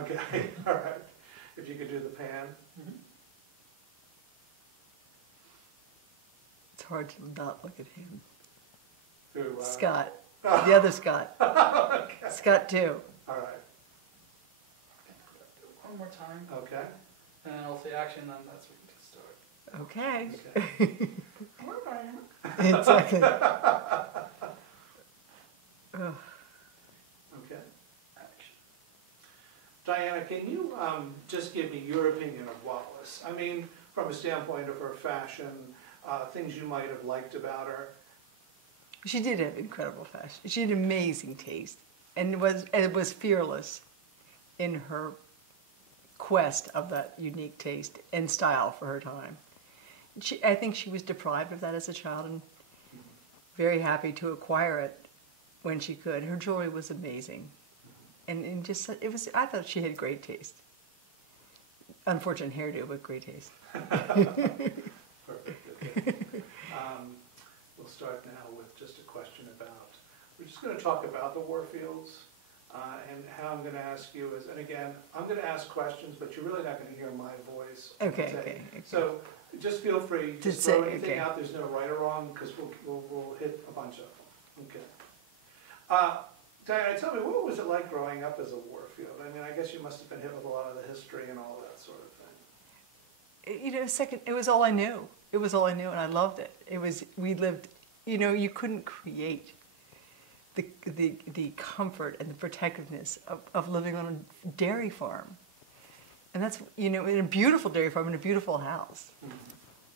Okay, all right. If you could do the pan. Mm-hmm. It's hard to not look at him. Through, Scott. The other Scott. Okay. Scott too. All right. One more time, Okay. and then I'll say action, then that's when we can start. Okay. Okay. Hello, Diana. Exactly. Ugh. Okay. Action. Diana, can you just give me your opinion of Wallace? I mean, from a standpoint of her fashion, things you might have liked about her. She did have incredible fashion. She had amazing taste, and was fearless in her quest of that unique taste and style for her time. I think she was deprived of that as a child, and very happy to acquire it when she could. Her jewelry was amazing, and just it was. I thought she had great taste. Unfortunate hairdo, but great taste. Perfect. Okay. We'll start now with just a question about. We're just going to talk about the Warfields, and how I'm going to ask you is, and again, I'm going to ask questions, but you're really not going to hear my voice. Okay. So just feel free to throw anything out. There's no right or wrong because we'll hit a bunch of them. Okay. Diana, tell me, what was it like growing up as a Warfield? I mean, I guess you must have been hit with a lot of the history and all that sort of thing. You know, it was all I knew. It was all I knew, and I loved it. We lived, you know, you couldn't create the comfort and the protectiveness of living on a dairy farm. And that's, you know, in a beautiful dairy farm, in a beautiful house. Mm-hmm.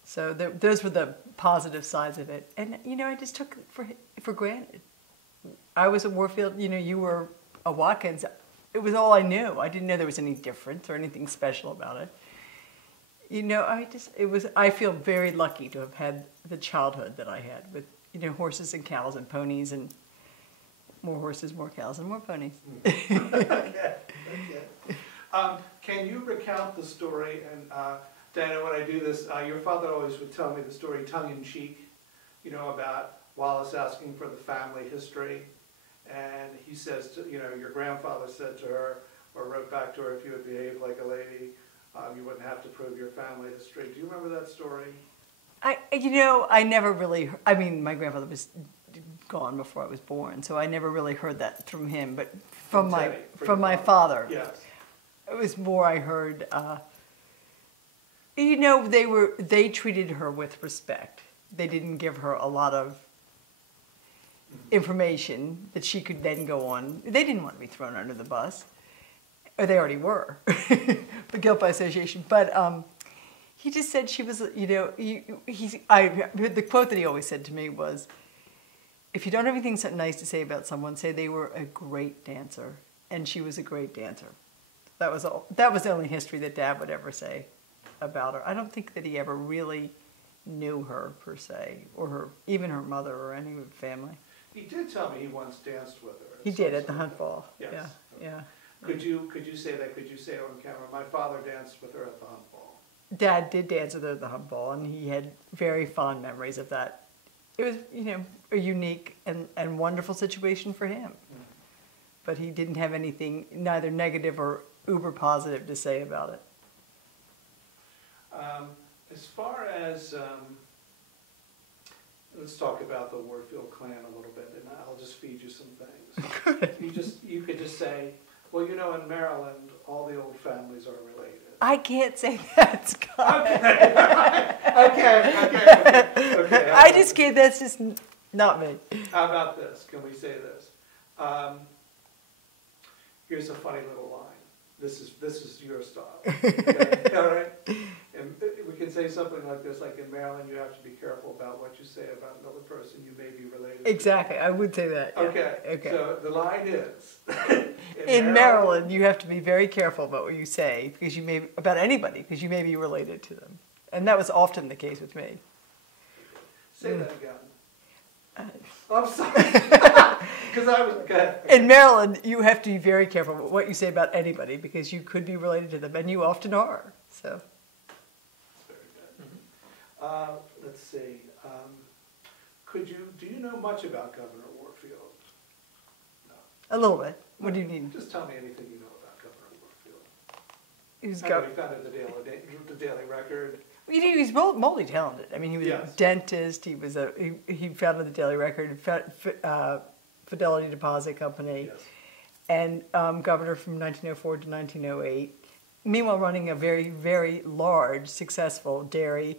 So those were the positive sides of it. And, you know, I just took it for granted. I was a Warfield, you know, you were a Watkins. It was all I knew. I didn't know there was any difference or anything special about it. You know, I feel very lucky to have had the childhood that I had with, you know, horses and cows and ponies and more horses, more cows, and more ponies. Okay. Can you recount the story? And Diana, when I do this, your father always would tell me the story tongue-in-cheek, you know, about Wallace asking for the family history. And he says, you know, your grandfather said to her, or wrote back to her, if you would behave like a lady, you wouldn't have to prove your family history. Do you remember that story? You know, I never really, I mean, my grandfather was gone before I was born, so I never really heard that from him, but from my father. Yes. It was more I heard, you know, they treated her with respect. They didn't give her a lot of information that she could then go on. They didn't want to be thrown under the bus. Or they already were. The guilt by association. But he just said she was, you know, the quote that he always said to me was, if you don't have anything so nice to say about someone, say they were a great dancer. And she was a great dancer. That was all. That was the only history that Dad would ever say about her. I don't think that he ever really knew her, per se, or even her mother or any of her family. He did tell me he once danced with her. He did at the Hunt Ball. Yes. Yeah. Could you say that? Could you say it on camera? My father danced with her at the Hunt Ball. Dad did dance with her at the Hunt Ball, and he had very fond memories of that. It was, you know, a unique and wonderful situation for him. Mm-hmm. But he didn't have anything, neither negative or uber positive, to say about it. As far as, let's talk about the Warfield clan a little bit, and I'll just feed you some things. You could just say, well, you know, in Maryland, all the old families are related. I can't say that, Scott. Okay. I just can't. That's just not me. How about this? Can we say this? Here's a funny little line. This is your style. Okay? All right. And we can say something like this, like in Maryland, you have to be careful about what you say about another person you may be related to. Exactly. I would say that. Yeah. Okay. So the line is, in Maryland, you have to be very careful about what you say because about anybody, because you may be related to them. And that was often the case with me. Say that again. I'm sorry. Because I was good. In Maryland, you have to be very careful with what you say about anybody because you could be related to them, and you often are. So. Let's see. Do you know much about Governor Warfield? No. A little bit. What do you mean? Just tell me anything you know about Governor Warfield. he was I know he founded the Daily Record. he was multi-talented. I mean, he was a dentist. He was he founded the Daily Record, Fidelity Deposit Company, and governor from 1904 to 1908. Meanwhile, running a very, very large, successful dairy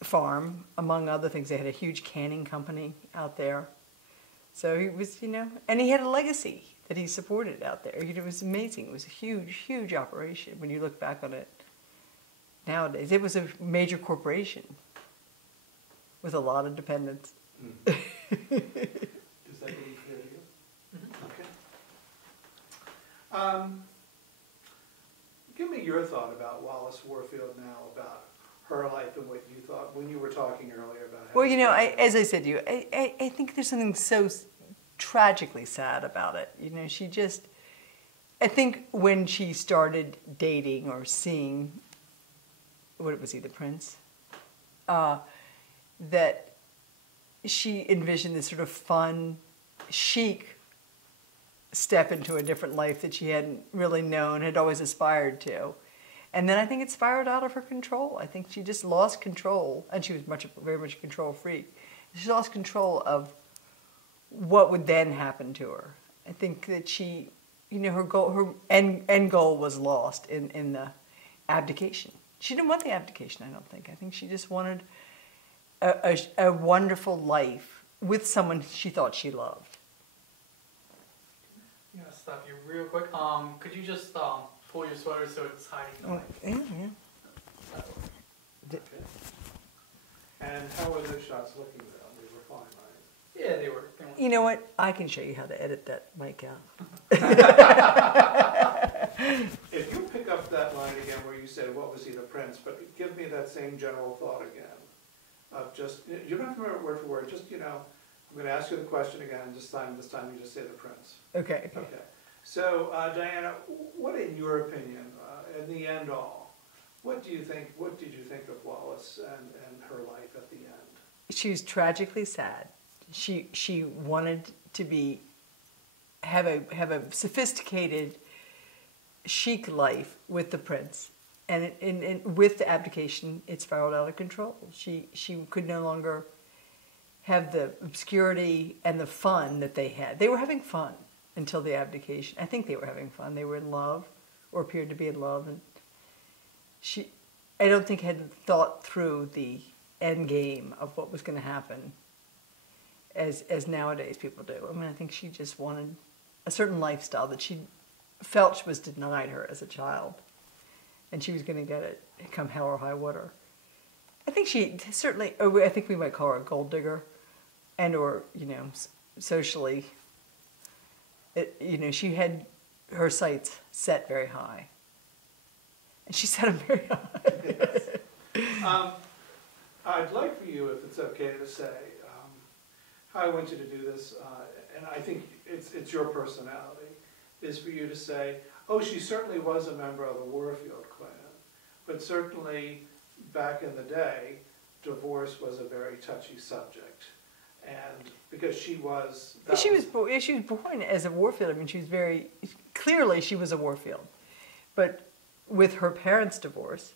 farm, among other things. They had a huge canning company out there. So he was, and he had a legacy that he supported out there. It was amazing. It was a huge, huge operation when you look back on it nowadays. It was a major corporation with a lot of dependents. Does that get clear to you? Mm-hmm. Okay. Give me your thought about Wallace Warfield now, about her life and what you thought when you were talking earlier about how... Well, as I said to you, I think there's something so tragically sad about it. She just... I think when she started dating or seeing... What was he, the prince? That she envisioned this sort of fun, chic step into a different life that she hadn't really known, had always aspired to. And then I think it spiraled out of her control. I think she just lost control, and she was very much a control freak. She lost control of what would then happen to her. I think that she, her end goal was lost in the abdication. She didn't want the abdication, I don't think. I think she just wanted a wonderful life with someone she thought she loved. I'm gonna stop you real quick. Could you just pull your sweater so it's hiding? Yeah. Okay. And how were those shots looking though? They were fine, right? Yeah, they were. You know what? I can show you how to edit that mic out. If you pick up that line again where you said, what was he, the prince? But give me that same general thought again. Of just, you don't have to remember word for word, just, I'm going to ask you the question again, and this time you just say the prince. Okay. So, Diana, what in your opinion, in the end all, what did you think of Wallace and her life at the end? She was tragically sad. She wanted to have a sophisticated, chic life with the prince, and with the abdication, it spiraled out of control. She could no longer have the obscurity and the fun that they had. They were having fun until the abdication. I think they were having fun. They were in love, or appeared to be in love, and I don't think had thought through the end game of what was going to happen as nowadays people do. I mean, I think she just wanted a certain lifestyle that she felt was denied her as a child, and she was going to get it come hell or high water. I think she certainly, I think we might call her a gold digger, and or, socially, she had her sights set very high. And she set them very high. I'd like for you, if it's okay to say, how I want you to do this, and I think it's your personality, is for you to say, oh, she certainly was a member of the Warfield clan, but certainly back in the day, divorce was a very touchy subject. And because she was born as a Warfield. I mean, she was clearly she was a Warfield. But with her parents' divorce,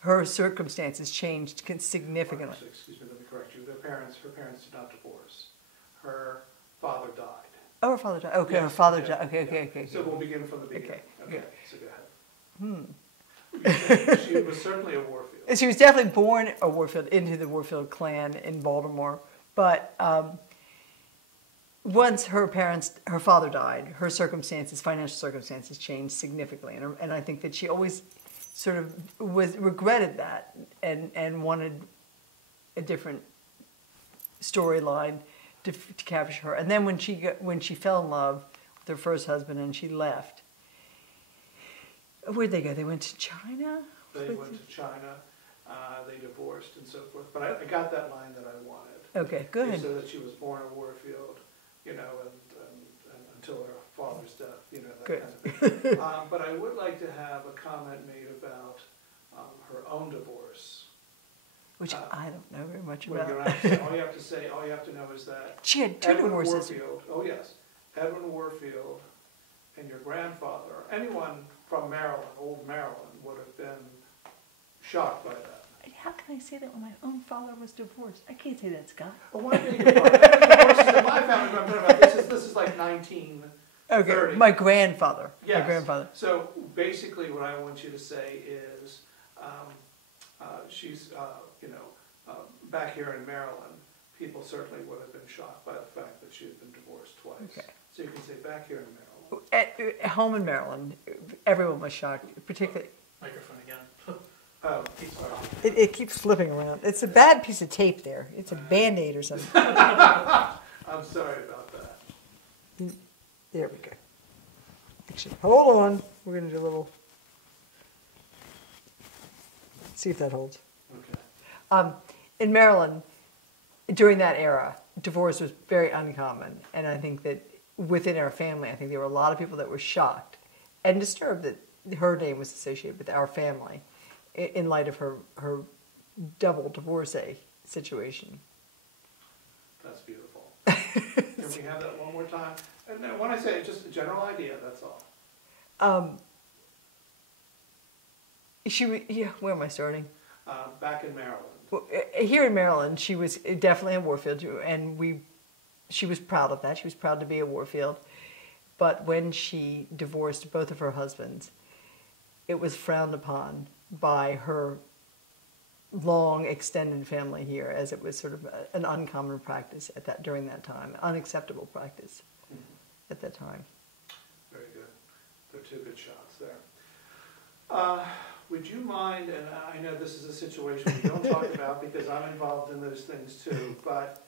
her circumstances changed significantly. Excuse me, let me correct you. Her parents did not divorce. Her father died. Oh, her father died. Okay, yes, her father died. Okay. So we'll begin from the beginning. Okay. So go ahead. She was certainly a Warfield. She was definitely born a Warfield, into the Warfield clan in Baltimore. But once her father died, her financial circumstances changed significantly. And I think that she always sort of regretted that and wanted a different storyline to capture her. And then when she fell in love with her first husband and she left, where'd they go? They went to China? They went to China. They divorced and so forth. But I got that line that I wanted. Okay, good. So that she was born a Warfield, and until her father's death, that good. kind of thing. But I would like to have a comment made about her own divorce. Which I don't know very much well, about. All you have to know is that she had two divorces. Warfield, oh yes, Edwin Warfield and your grandfather anyone from Maryland, old Maryland, would have been shocked by that. How can I say that when my own father was divorced? I can't say that, Scott. But one thing divorces in my family, but I'm talking about this is like 1930. Okay, my grandfather. Yes. My grandfather. So basically what I want you to say is, she's, back here in Maryland, people certainly would have been shocked by the fact that she had been divorced twice. Okay. So you can say back here in Maryland. At home in Maryland, everyone was shocked, particularly. Microphone again. Oh, It keeps flipping around. It's a bad piece of tape there. It's a Band-Aid or something. I'm sorry about that. There we go. Actually, hold on. We're going to do a little... See if that holds. Okay. In Maryland, during that era, divorce was very uncommon. And I think that within our family, I think there were a lot of people that were shocked and disturbed that her name was associated with our family in light of her double divorcee situation. That's beautiful. Can we have that one more time? And then when I say just a general idea, that's all. Where am I starting? Back in Maryland. Well, here in Maryland, she was definitely a Warfield, and she was proud of that. She was proud to be a Warfield. But when she divorced both of her husbands, it was frowned upon by her long extended family here, as it was sort of an uncommon practice during that time, unacceptable practice at that time. Very good. They're two good shots there. Would you mind, and I know this is a situation we don't talk about because I'm involved in those things too, but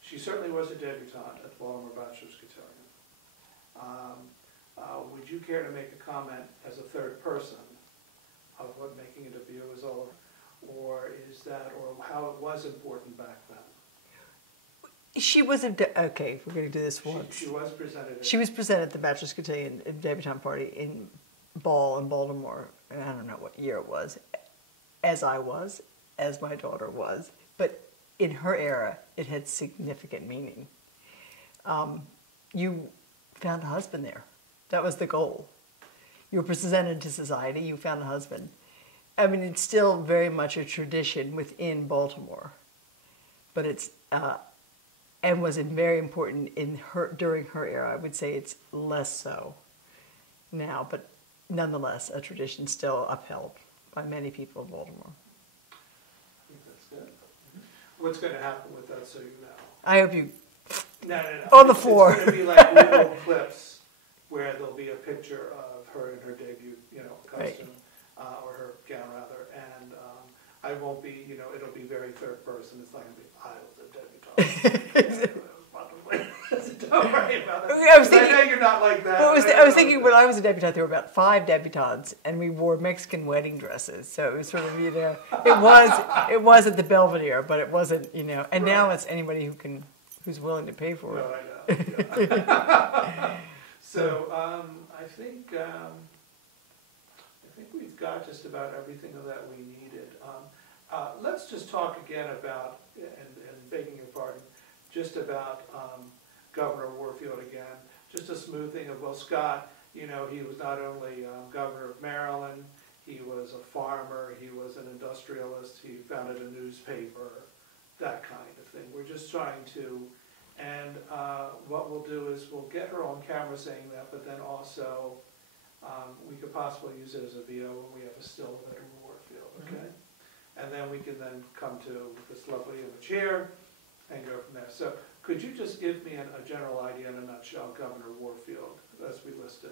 she certainly was a debutante at the Baltimore Bachelor's Cotillion. Would you care to make a comment as a third person of what making a debut is all, or how it was important back then? She was okay. We're going to do this once. She was presented. She was presented at the Bachelor's Cotillion debutante party in Baltimore, and I don't know what year it was, as my daughter was, but in her era, it had significant meaning. You found a husband there. That was the goal. You were presented to society, you found a husband. I mean, it's still very much a tradition within Baltimore, but it's, and was very important during her era. I would say it's less so now, but nonetheless, a tradition still upheld by many people in Baltimore. I think that's good. What's going to happen with that, so you know? I hope you... No. On the floor. It's going to be like little clips where there'll be a picture of her in her debut, costume, right. Or her gown rather, and I won't be, it'll be very third person. It's not going to be, I was a debutante. Don't worry about it. I know you're not like that. I was thinking when I was a debutante, there were about 5 debutantes, and we wore Mexican wedding dresses. So it was sort of, it was at the Belvedere, but it wasn't, and right. Now it's anybody who's willing to pay for it. No, I know. Yeah. So I think we've got just about everything that we needed. Let's just talk again about, and begging your pardon, just about Governor Warfield again. Just a smoothing of, well, Scott, he was not only governor of Maryland, he was a farmer, he was an industrialist, he founded a newspaper, that kind of thing. We're just trying to, and what we'll do is we'll get her on camera saying that, but then also we could possibly use it as a VO when we have a still of it in Warfield, okay? Mm-hmm. And then we can then come to this lovely image here and go from there. So could you just give me a general idea in a nutshell, Governor Warfield, as we listed?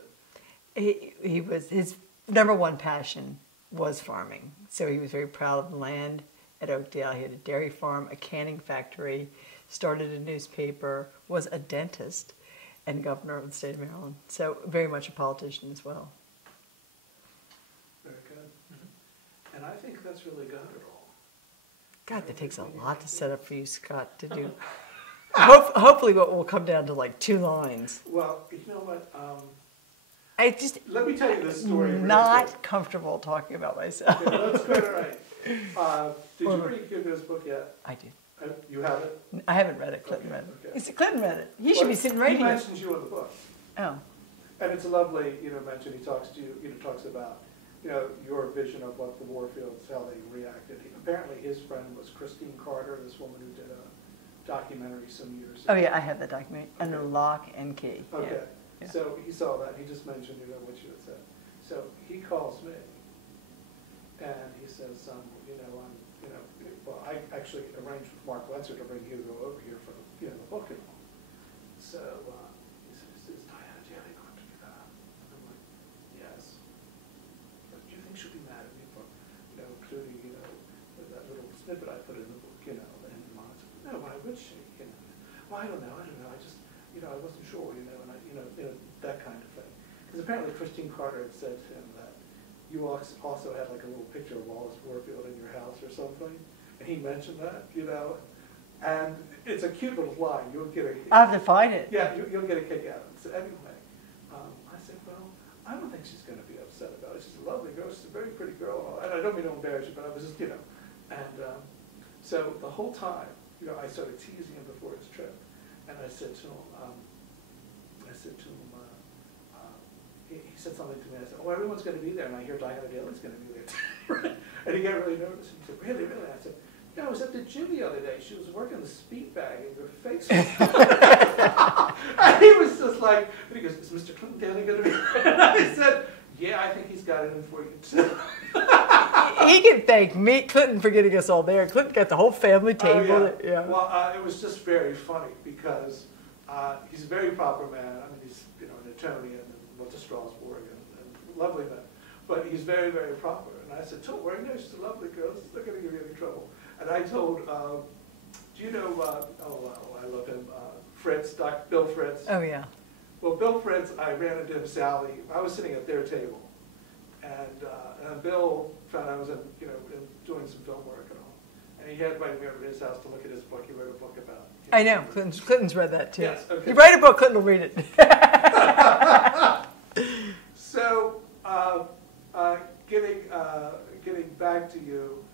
His number one passion was farming. So he was very proud of the land at Oakdale. He had a dairy farm, a canning factory, started a newspaper, was a dentist, and governor of the state of Maryland. So very much a politician as well. Very good. Mm-hmm. And I think that's really got it all. God, that takes a lot to set up for you, Scott, to do. Hopefully what will come down to like 2 lines. Well, you know what? Let me tell you this story. Not comfortable talking about myself. Okay, that's quite all right. Did you read Hugo's book yet? I did. You have it? I haven't read it. Clinton read it. Okay. Clinton read it. He should be sitting right here. He mentions you in the book. Oh. And it's a lovely, mention. He talks to you, talks about, your vision of what the Warfields, how they reacted. Apparently his friend was Christine Carter, this woman who did a documentary some years ago. Oh yeah, I have that documentary under lock and key. Okay. Yeah. So he saw that. He just mentioned, what you had said. So he calls me, and he says, well, I actually arranged with Mark Letzer to bring Hugo over here for the book and all. So he says, "Is Diana Daly going to be that?" And I'm like, "Yes." But do you think she'll be mad at me for, including, that little snippet I put in the book, and Mom said, "No, why would she?" Well, I don't know. I just, I wasn't sure, and that kind of thing. Because apparently Christine Carter had said to him that you also had like a little picture of Wallace Warfield in your house or something, and he mentioned that, and it's a cute little line. You'll get a. I'll have to find it. Yeah, you'll get a kick out of it. So anyway, I said, well, I don't think she's going to be upset about it. She's a lovely girl. She's a very pretty girl. And I don't mean to embarrass you, but I was just, and so the whole time, I started teasing him before his trip, and I said to him, he said something to me. I said, "Oh, everyone's going to be there," and I hear Diana Daly's going to be there too. And he got really nervous. He said, "Really, really?" I said, "Yeah, I was at the gym the other day. She was working the speed bag, and her face was." And he was just like, and he goes, "Is Mr. Clinton Daly going to be there?" And I said, "Yeah, I think he's got it in for you too." He can thank me, Clinton, for getting us all there. Clinton got the whole family table. Oh, yeah. Well, it was just very funny because he's a very proper man. I mean, he's an attorney and went to Strasbourg and lovely man. But he's very, very proper. And I said, "Don't worry, no, she's a lovely girl. She's not going to give you any trouble." And I told, do you know, I love him, Fritz, Bill Fritz. Oh yeah. Well, Bill Fritz, I ran into him, Sally. I was sitting at their table. And Bill found I was doing some film work and all. And he had invited me over to his house to look at his book. He wrote a book about. I know. Clinton's read that too. Yes, okay. You write a book, Clinton will read it. So, getting back to you,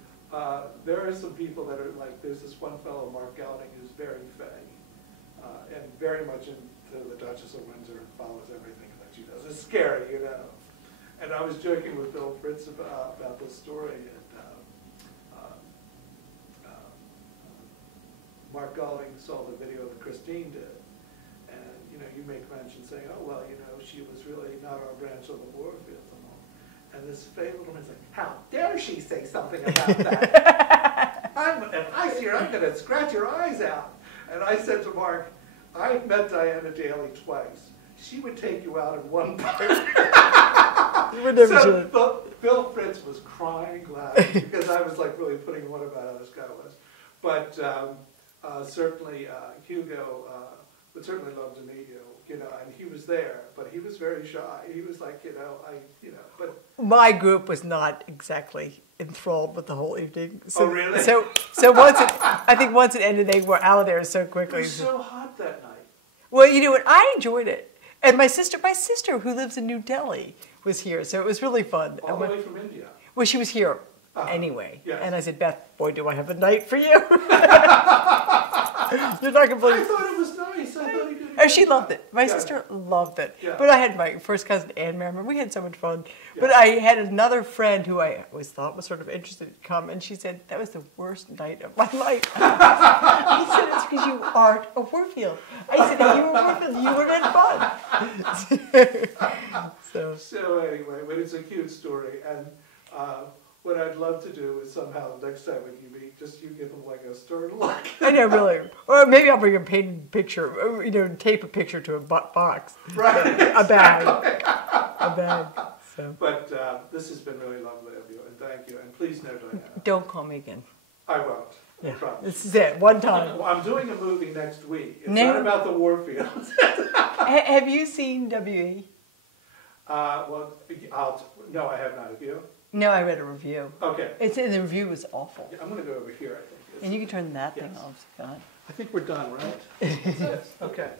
there are some people that are like, there's this one fellow, Mark Gelding, who's very fey, and very much into the Duchess of Windsor and follows everything that she does. It's scary, And I was joking with Bill Fritz about this story, and Mark Gelding saw the video that Christine did, and you make mention saying, "Oh well, she was really not our branch of the Warfields and all." And this fey little man's like, "How dare she say something about that? If I see her, I'm going to scratch your eyes out." And I said to Mark, "I've met Diana Daly twice. She would take you out in one bite." So Bill Fritz was crying loud because I was like really putting one about how this guy was. But certainly Hugo would certainly love to meet you, and he was there, but he was very shy. He was like, but My group was not exactly enthralled with the whole evening. So, oh really? So I think once it ended, they were out of there so quickly. It was so hot that night. Well, you know what? I enjoyed it. And my sister who lives in New Delhi was here, so it was really fun. All the way from India. Well, she was here anyway. Yes. And I said, "Beth, boy, do I have a night for you." You're not going to believe I thought it was nice. I thought he did. Oh, she loved it. My sister loved it. Yeah. But I had my first cousin, Anne Merriman. We had so much fun. Yeah. But I had another friend who I always thought was sort of interested to come, and she said, "That was the worst night of my life." I said, "It's because you aren't a Warfield." I said, "If you were Warfield, you would have had fun." So anyway, but it's a cute story, and what I'd love to do is somehow the next time when you meet, just you give them like a stern look. I know, really. Or maybe I'll bring a painted picture, or, tape a picture to a box. Right. A bag. A bag. So. But this has been really lovely of you, and thank you. And please know, Diana. Don't call me again. I won't. Yeah. I promise. This is it. One time. Well, I'm doing a movie next week. It's not about the Warfields. Have you seen W.E.? No, I have not. Have you? No, I read a review. Okay. The review was awful. Yeah, I'm going to go over here, I think. And you can turn that thing off. God. I think we're done, right? Yes. Okay.